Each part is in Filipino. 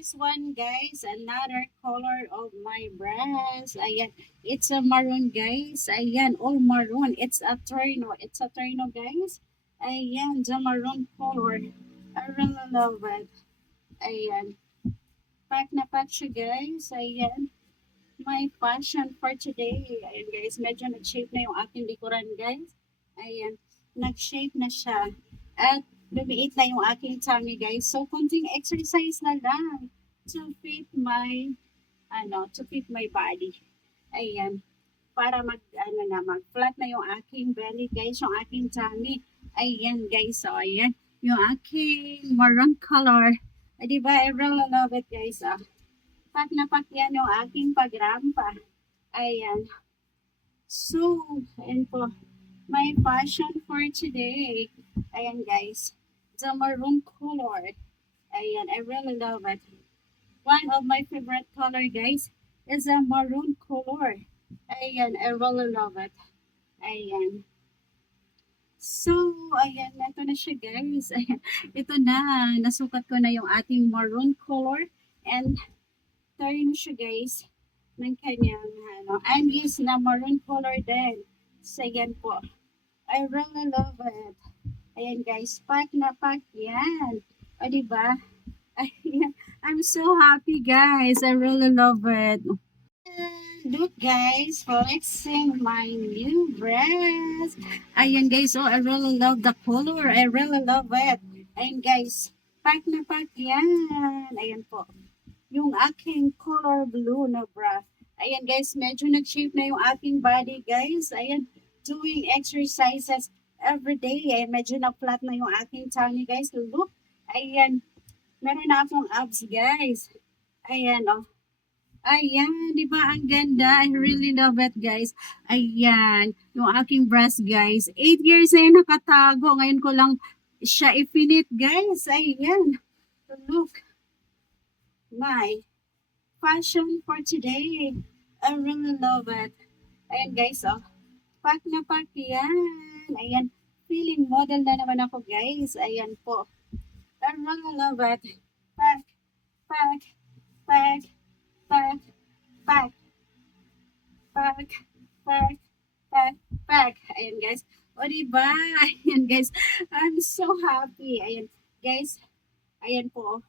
This one, guys, another color of my breast. Ayan, it's a maroon, guys. Ayan, all maroon. It's a terno. It's a terno, guys. Ayan, the maroon color. I really love it. Ayan, pack na pack siya, guys. Ayan, my passion for today. Ayan, guys, medyo nag-shape na yung aking likuran, guys. Ayan, nag-shape na siya. At lumiit na yung aking tummy, guys. So, konting exercise na lang to fit my to fit my body. Ayan. Para mag-flat na yung aking belly, guys, yung aking tummy. Ayan, guys. So, ayan. Yung aking maroon color. Diba? I really love it, guys. Pak na pak yan yung aking pagrampa. Ayan. So, ayan po. My passion for today. Ayan, guys. The maroon color. Ayan. I really love it. One of my favorite color, guys, is a maroon color. Ayan, I really love it. Ayan. So, ayan, ito na siya, guys. Ayan, ito na. Nasukat ko na yung ating maroon color. And, turn siya, guys, ng kanyang, unused na maroon color din. So, ayan po. I really love it. Ayan, guys. Pack na pack yan. O, diba? Ayan. I'm so happy, guys. I really love it. Look, guys, flexing my new dress. Ayan, guys. Oh, I really love the color. I really love it. Ayan, guys. Pack na pack yan. Ayan po. Yung aking color blue na bra. Ayan, guys. Medyo nag-shape na yung aking body, guys. Ayan. Doing exercises every day. Ayan, medyo na-flat na yung aking tummy, guys. Look. Ayan. Meron na akong abs, guys. Ayan, oh. Ayan, di ba ang ganda? I really love it, guys. Ayan, yung aking breast, guys. 8 years na yun nakatago. Ngayon ko lang siya ifinit, guys. Ayan. Look, my fashion for today. I really love it. Ayan, guys, oh. Pack na pack yan. Ayan, feeling model na naman ako, guys. Ayan po. I really love it. Pack, pack, pack, pack, pack, pack, pack, pack, pack. Ayan, guys. O, diba? Ayan, guys. I'm so happy. Ayan, guys. Ayan po.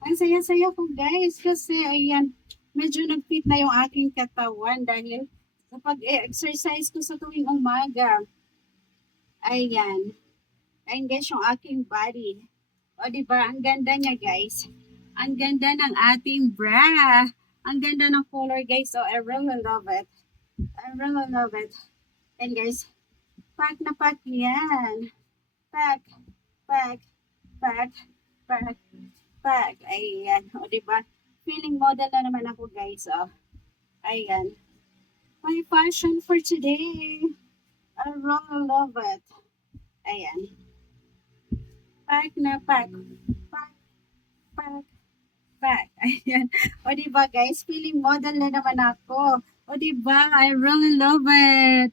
Ang saya-saya ko, guys. Kasi, ayan, medyo nag-fit na yung aking katawan dahil sa pag-exercise ko sa tuwing umaga. Ayan. Ayan, guys, yung aking body. O, diba? Ang ganda niya, guys. Ang ganda ng ating bra. Ang ganda ng color, guys. So, I really love it. I really love it. And guys, pack na pack yan. Pack, pack, pack, pack, pack. Ayan. O, diba? Feeling model na naman ako, guys. Oh. Ayan. My fashion for today. I really love it. Ayan. Pack na pack. Pack, pack, pack. Ayan. O, diba, guys? Feeling model na naman ako. O, diba? I really love it.